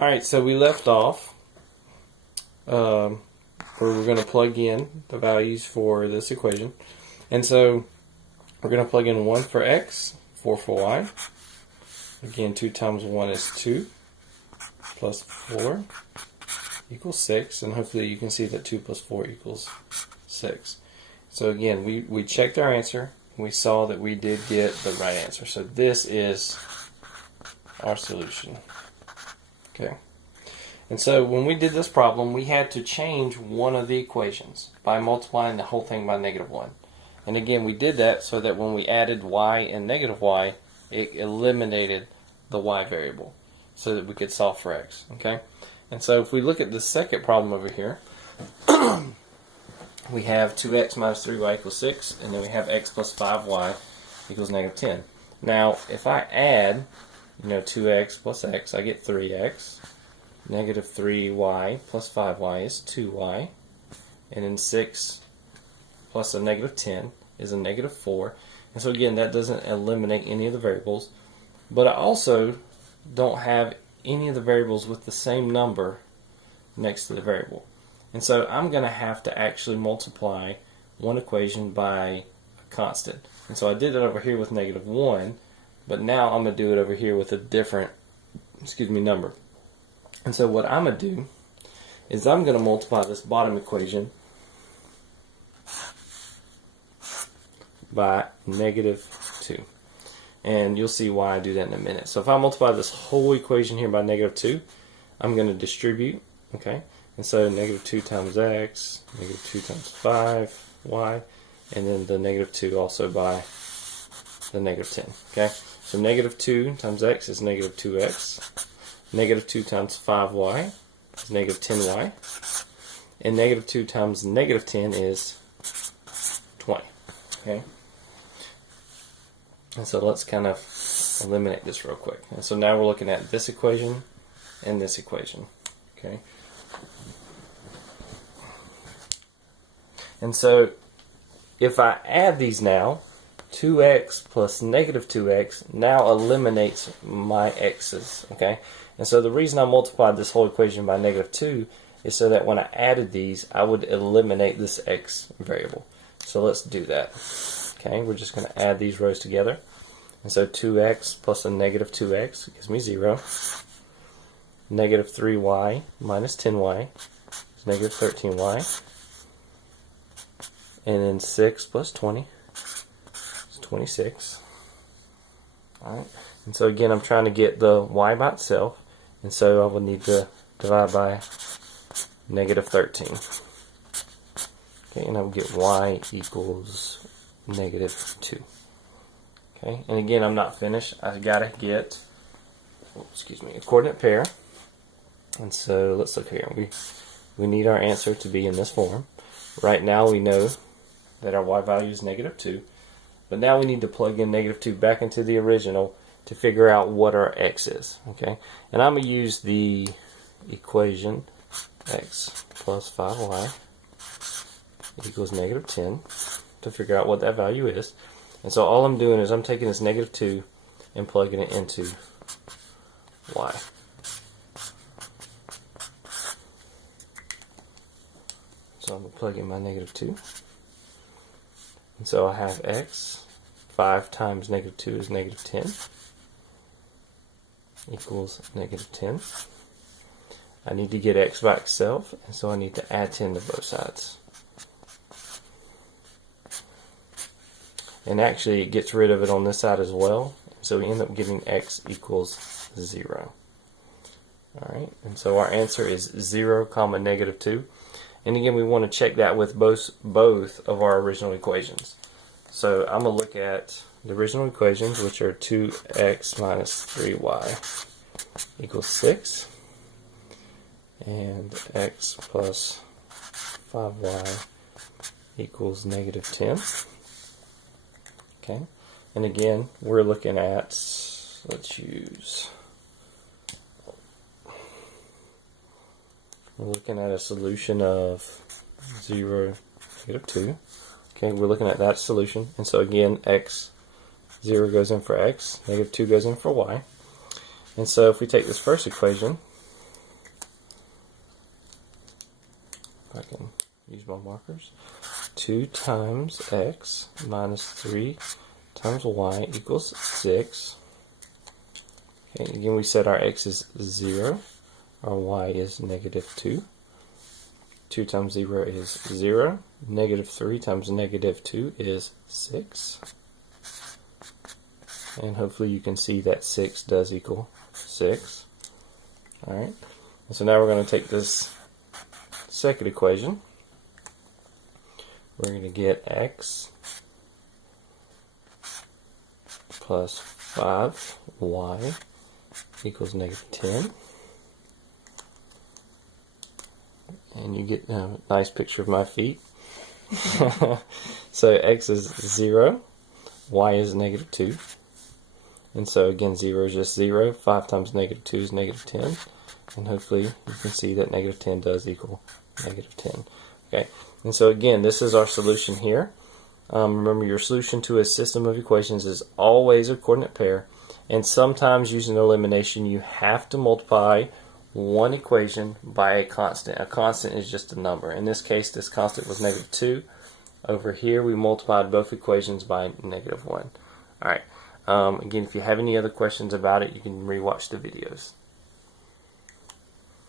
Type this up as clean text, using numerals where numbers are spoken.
Alright, so we left off where we're going to plug in the values for this equation. And so we're going to plug in 1 for x, 4 for y. Again, 2 times 1 is 2, plus 4 equals 6. And hopefully you can see that 2 plus 4 equals 6. So again, we checked our answer. We saw that we did get the right answer. So this is our solution. Okay. And so when we did this problem, we had to change one of the equations by multiplying the whole thing by -1. And again, we did that so that when we added y and -y, it eliminated the y variable so that we could solve for x. Okay. And so if we look at the second problem over here, we have 2x minus 3y equals 6, and then we have x plus 5y equals -10. Now, if I add 2x plus x, I get 3x. Negative 3y plus 5y is 2y. And then 6 plus a -10 is a -4. And so again, that doesn't eliminate any of the variables. But I also don't have any of the variables with the same number next to the variable. And so I'm going to have to actually multiply one equation by a constant. And so I did it over here with -1, but now I'm going to do it over here with a different, number. And so what I'm going to do is I'm going to multiply this bottom equation by -2. And you'll see why I do that in a minute. So if I multiply this whole equation here by -2, I'm going to distribute, okay? And so -2 times x, -2 times 5y, and then the -2 also by the -10, okay? So -2 times x is -2x. -2 times 5y is -10y, and -2 times -10 is 20. Okay, and so let's kind of eliminate this real quick. And so now we're looking at this equation and this equation. Okay, and so if I add these now, 2x plus -2x now eliminates my x's. Okay. And so the reason I multiplied this whole equation by -2 is so that when I added these, I would eliminate this x variable. So let's do that. Okay, we're just going to add these rows together. And so 2x plus a -2x gives me 0. -3y minus 10y is -13y. And then 6 plus 20 is 26. Alright, and so again, I'm trying to get the y by itself. And so I will need to divide by -13. Okay, and I will get y equals -2. Okay, and again, I'm not finished. I've got to get, a coordinate pair. And so let's look here. We need our answer to be in this form. Right now we know that our y value is -2. But now we need to plug in -2 back into the original to figure out what our x is. Okay, and I'm going to use the equation x plus 5y equals -10 to figure out what that value is. And so all I'm doing is I'm taking this -2 and plugging it into y. So I'm going to plug in my -2. And so I have x, 5 times -2 is -10. Equals -10. I need to get x by itself, and so I need to add 10 to both sides. And actually it gets rid of it on this side as well, so we end up getting x equals 0. Alright, and so our answer is 0, -2. And again, we want to check that with both of our original equations. So I'm going to look at the original equations, which are 2x minus 3y equals 6, and x plus 5y equals -10. Okay, and again, we're looking at, we're looking at a solution of 0, -2. Okay, we're looking at that solution, and so again, x 0 goes in for x, -2 goes in for y. And so if we take this first equation, my markers. 2 times x minus 3 times y equals 6. Okay, again, we said our x is 0. Our y is negative 2. 2 times 0 is 0. Negative 3 times negative 2 is 6. And hopefully you can see that 6 does equal 6. Alright, so now we're going to take this second equation. We're going to get x plus 5y equals negative 10. And you get a nice picture of my feet. So x is 0, y is negative 2. And so again, 0 is just 0. 5 times negative 2 is negative 10. And hopefully you can see that negative 10 does equal negative 10. Okay, and so again, this is our solution here. Remember, your solution to a system of equations is always a coordinate pair. And sometimes using elimination, you have to multiply one equation by a constant. A constant is just a number. In this case, this constant was negative 2. Over here, we multiplied both equations by negative 1. Alright, again, if you have any other questions about it, you can rewatch the videos.